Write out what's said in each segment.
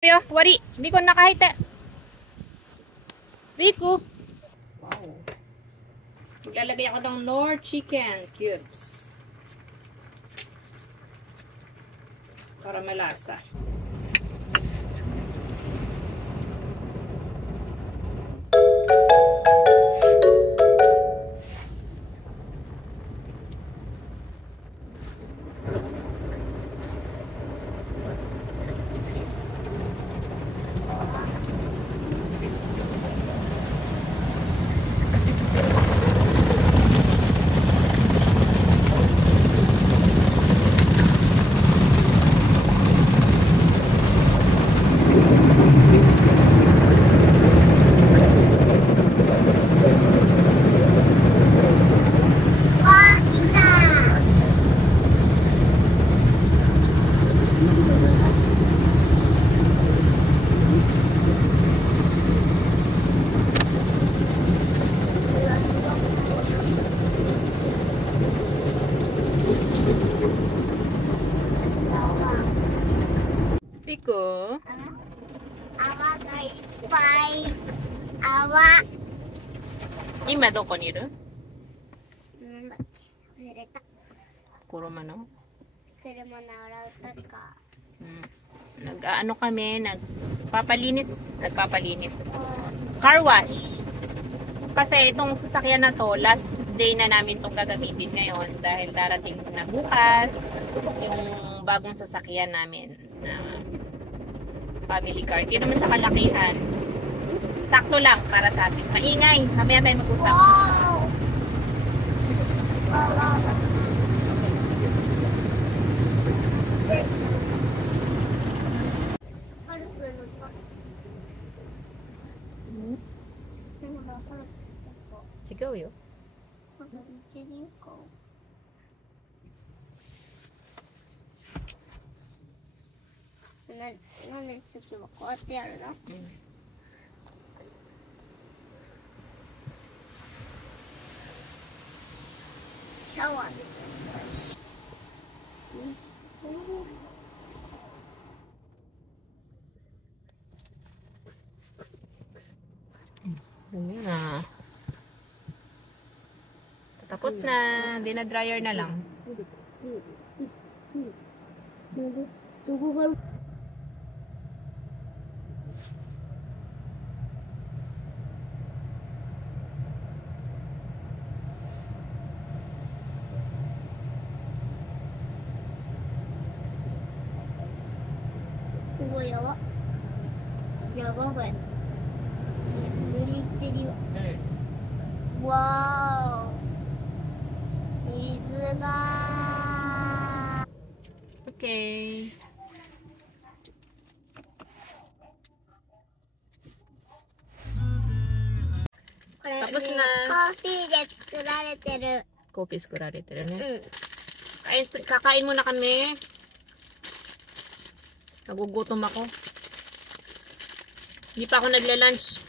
Yo, wari. Hindi ko nakahita. Rico. Wow. Maglalagay ako ng Knorr chicken cubes. Para malasa. Rico. 泡がいっぱい。泡。今どこにいる？なんだっけ、忘れた。Kuruma no? 車の洗うとか。Nag-ano kami, nagpapalinis. Car wash. Kasi itong sasakyan na to, last day na namin itong gagamitin ngayon dahil darating na bukas yung bagong sasakyan namin na family car. Hindi naman siya kalakihan. Sakto lang para sa atin. Maingay. Mamaya tayo mag-usap. Wow! Sigaw yun.なんで次はこうやってやるの？シャワーみたいな。Yun na. Tapos na. Dinadryer na lang.おやば。やばこれ。上に行ってるよ。わーお。水が。Okay. Tapos na. コーヒーで作られてる。 Coffee 作られてるね。うん。Kakain muna kami. Nagugutom ako. Hindi pa ako nagla-lunch.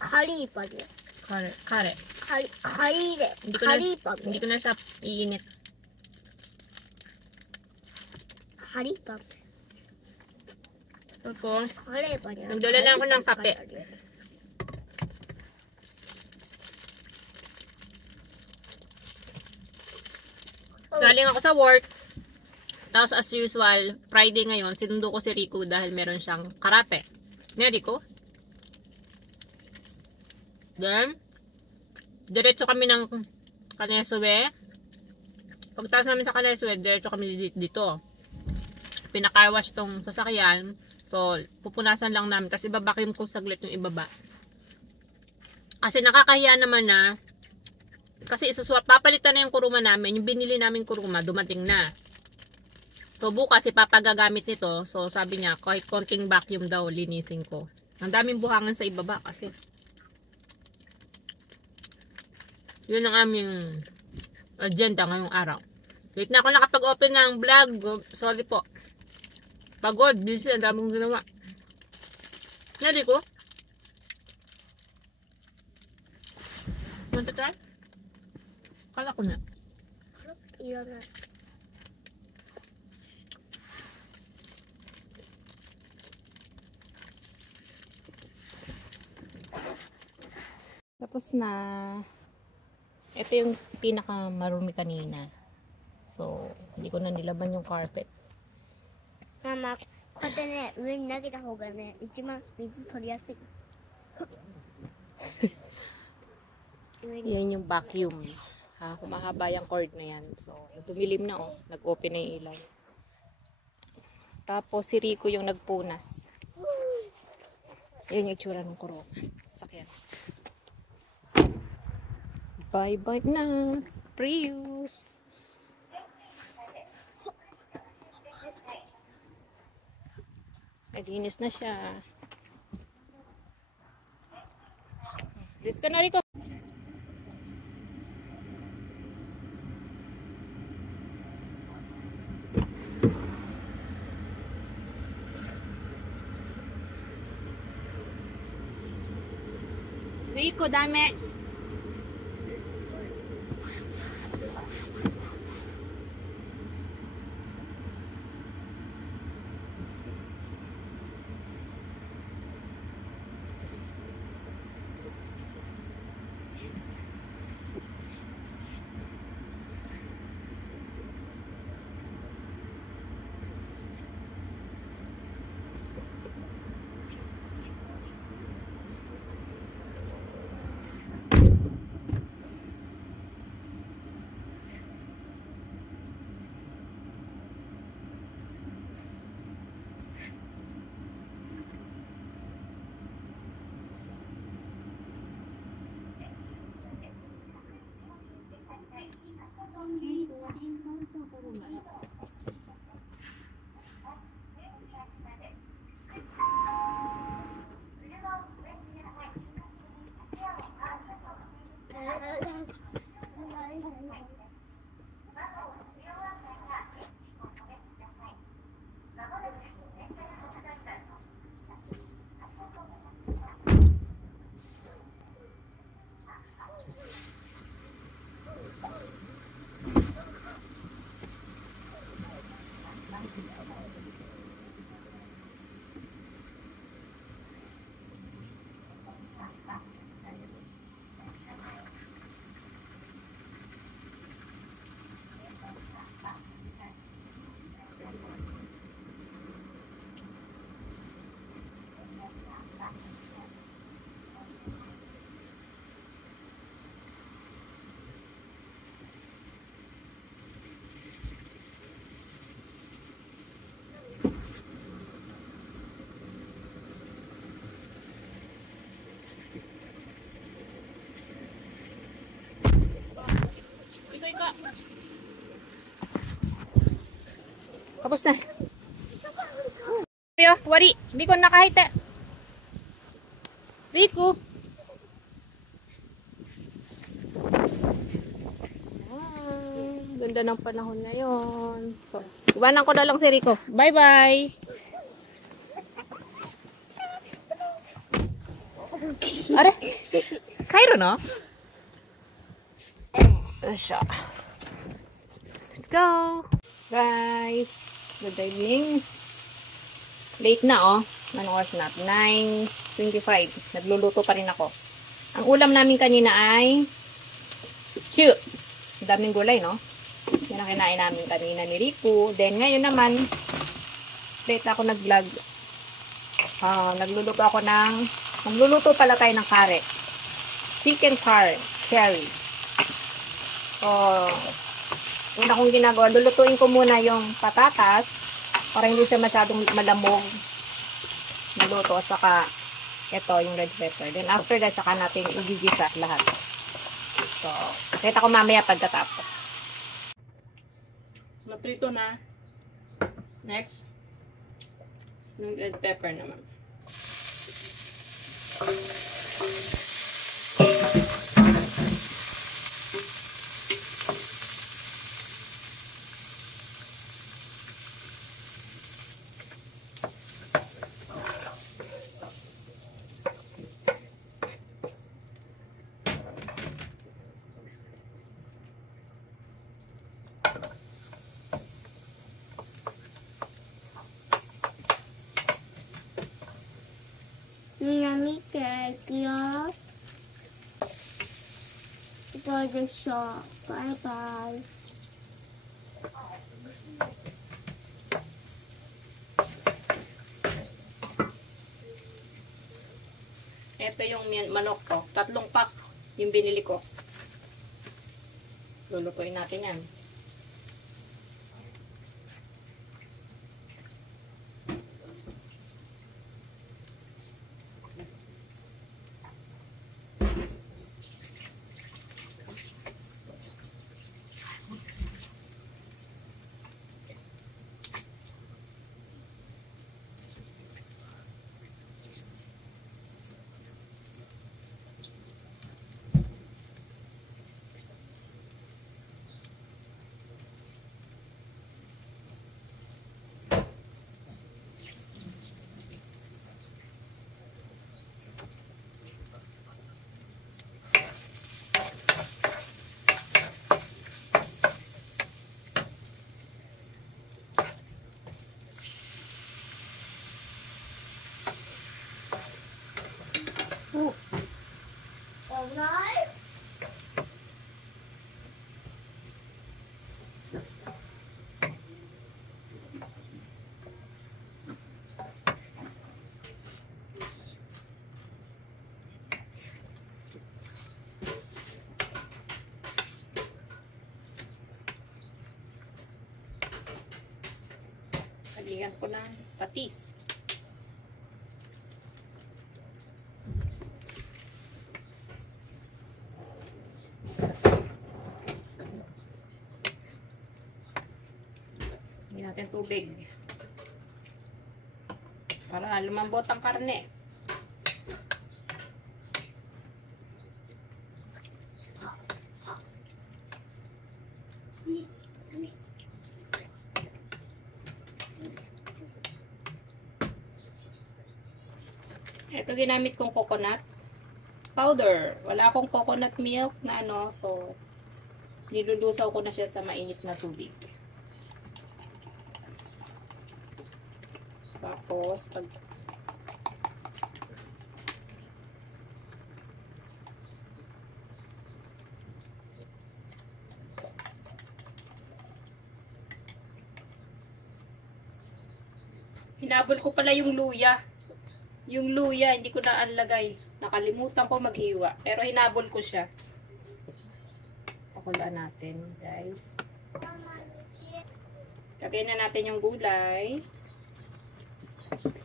カリーパンで。 Kare. カリーで。 Hindi ko カ na, リーパン hindi で。 ko na siya iinit. カリーパン。 Tapos, カレーパンや。 nagdala lang ako ng kape. Galing ako sa work. Tapos as usual, Friday ngayon, sinundo ko si Rico dahil meron siyang karate. Ne, Rico? Then, diretso kami ng Kanesue. Pagtaas namin sa Kanesue, diretso kami dito. Pinaka-wash tong sasakyan. So, pupunasan lang namin. Tapos ibabakim ko saglit yung ibaba. Kasi nakakahiya naman na. Kasi isuswap, papalitan na yung kuruma namin. Yung binili namin kuruma, dumating na. So, bukas ipapagagamit nito. So, sabi niya, kahit konting vacuum daw, linisin ko. Ang daming buhangan sa ibaba kasi. Yun ang aming agenda ngayong araw. Late na ako nakapag-open ng vlog. Sorry po. Pagod, busy, ang daming ginawa. Nadi ko? Want to try? Kala ko na. いらない。Tapos na. Ito yung pinaka marumi kanina. So, hindi ko na nilaban yung carpet. ママ、こうやってね、上に投げた方がね、一番水取りやすい。上に。 Yan yung vacuum. Ha, humahaba yung cord na yan. So, dumilim na oh. Nag-open na yung ilaw. Tapos, si Rico yung nagpunas. Yan yung itsura ng kuro. Sakyan. Bye-bye na, Prius. Naglinis na siya. Let's go na, Rico. Rico, dami. Tapos na. Ayo, wari. Hindi ko nakahita. Rico. Ganda ng panahon ngayon. So, iwanan ko na lang si Rico. Bye-bye. Are, Cairo no? Siya. Let's go. Guys, good evening. Late na oh. Anong oras na? 9:25. Nagluluto pa rin ako. Ang ulam namin kanina ay stew. Ang daming gulay, no? Yan ang kinain namin kanina ni Rico. Then, ngayon naman, late ako nag-vlog. Nagluluto pala tayo ng kare. Chicken curry. Una kong ginagawa, lulutuin ko muna yung patatas para hindi siya masyadong malamog naluto. Saka ito yung red pepper. Then after that, saka natin igigisa lahat. So, kita ko mamaya pagkatapos. Maprito na. Next, yung red pepper naman.みんな見て、いくよ。for the shop. Bye-bye. Ito yung manok ko. 3 pack yung binili ko. Lulutuin natin yan. Alright. Lagyan ko ng patis. Lagyan natin tubig. Para lumambot ang karne. Ito ginamit kong coconut powder. Wala akong coconut milk na ano, so nilulusaw ko na siya sa mainit na tubig. Tapos pag hinabol ko pala yung luya. Yung luya, hindi ko na anlagay. Nakalimutan ko maghiwa. Pero hinabol ko siya. Pakulaan natin, guys. Lagay na natin yung gulay.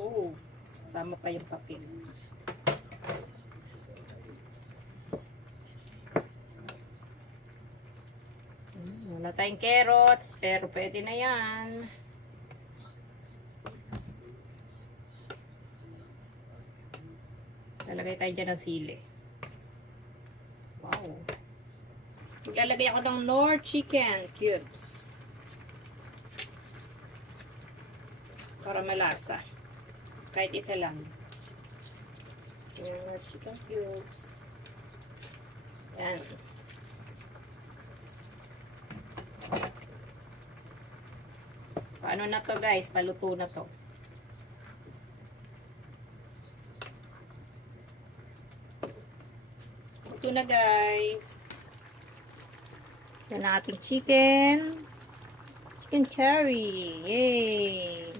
Oh, kasama pa yung papel. Wala tayong carrots, pero pwede na yan. Lalagay tayo dyan ng sili. Wow. Maglalagay ako ng Knorr chicken cubes. Para malasa. Kahit isa lang. Yung Knorr chicken cubes. Yan. Paano na to, guys? Paluto na to. Ito na, guys. Yan ang ating chicken curry. Yay!